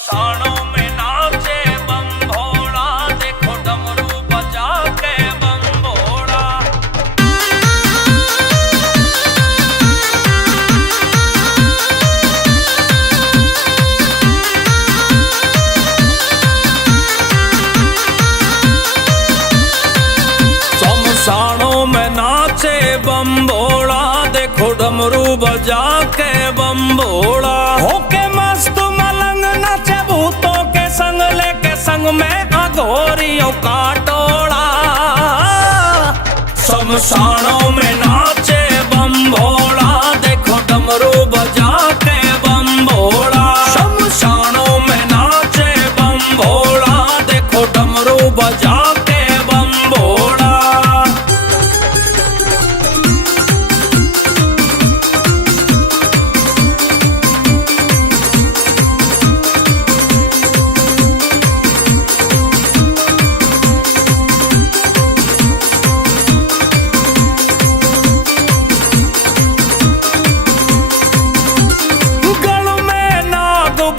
शमशानों में नाचे बम भोला, देखो डमरू बजा के बम भोला। शमशानों में नाचे बम भोला, देखो डमरू बजा के बम भोला। होके मस्त मलंग नाचे भूतों के संग, लेके संग में अघोरियों का टोला। शमशानों में नाचे बम भोला, देखो डमरू बजा के बम भोला। शमशानों में नाचे बम भोला, देखो डमरू बजा के बम भोला।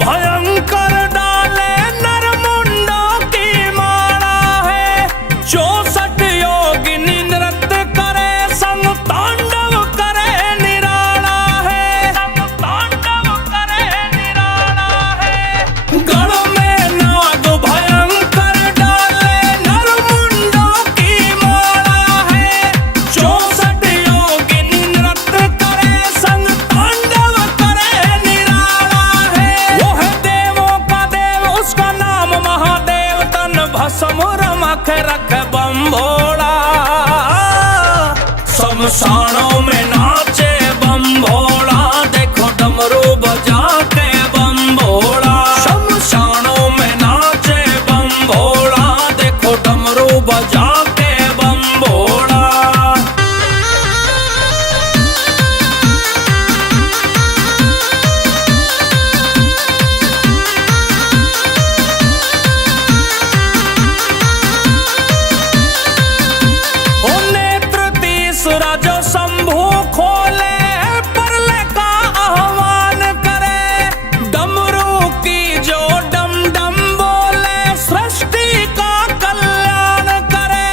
भयंकर डाले नरमुंडों की माला है, 64 योगिनी नृत्य करे, संग तांडव करे निराला है, संग तांडव करे निराला है। गढ़ में नाग भयंकर डाले नरमुंडों की माला है, 64 योगिनी नृत्य करे, संग तांडव करे निराला है। वो है देवों का देव, उसका नाम महादेव, तन भस्म रमख रख बम भोला। शमशानों में नाचे बम भोला, देखो डमरू बजा के बम भोला। शमशानों में नाचे बम भोला, देखो डमरू बजा के बम भोला। जो शंभू खोले परले का आह्वान करे, डमरू की जो डम डम बोले, सृष्टि का कल्याण करे,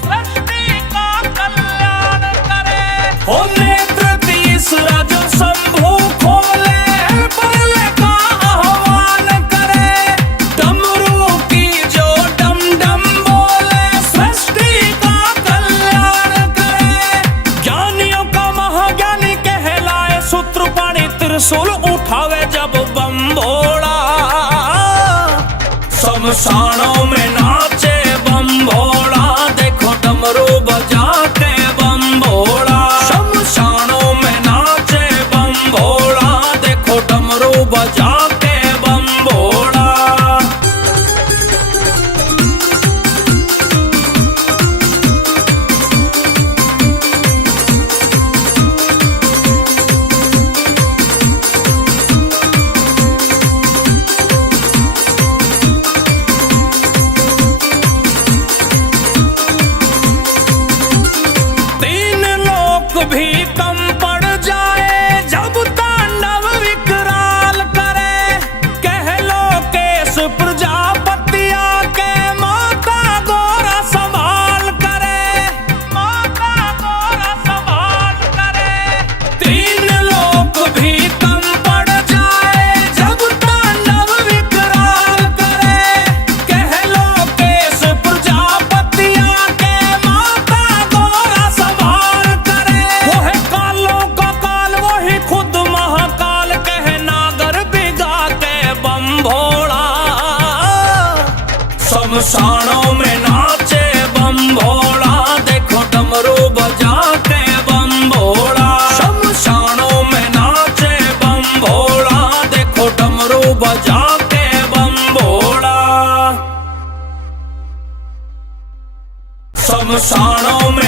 सृष्टि का कल्याण करे। हो नेत्र तीसरा जो शंभू खोले परले का आह्वान करे, डमरू की जो डम डम बोले, सृष्टि का कल्याण करे। ज्ञानियों का महाज्ञानी कहलाए, सूत्र पाणी त्रिशूल उठावे जब बम भोला। शमशानों में नाचे बम भोला, देखो डमरू बजा के बम भोला। शमशानों में नाचे बम भोला, देखो डमरू बजा के बम भोला। भी कम पड़ जाए जब तांडव विकराल करे, कह लो केस प्रजापतिया के माता गोरा संभाल करे, माता गोरा संभाल करे। 3 लोग भी कम पड़ जाए जब तांडव विकराल करे, कह लो केस प्रजापतिया के माता गोरा संभाल करे। वो है कालों का काल, वही खुद महाकाल, कहे नागर बिगा के बम भोला। शमशानों में नाचे बम भोला, देखो डमरू बजा के बम भोला। शमशानों में नाचे बम भोला, देखो डमरू बजा के बम भोला। शमशानों में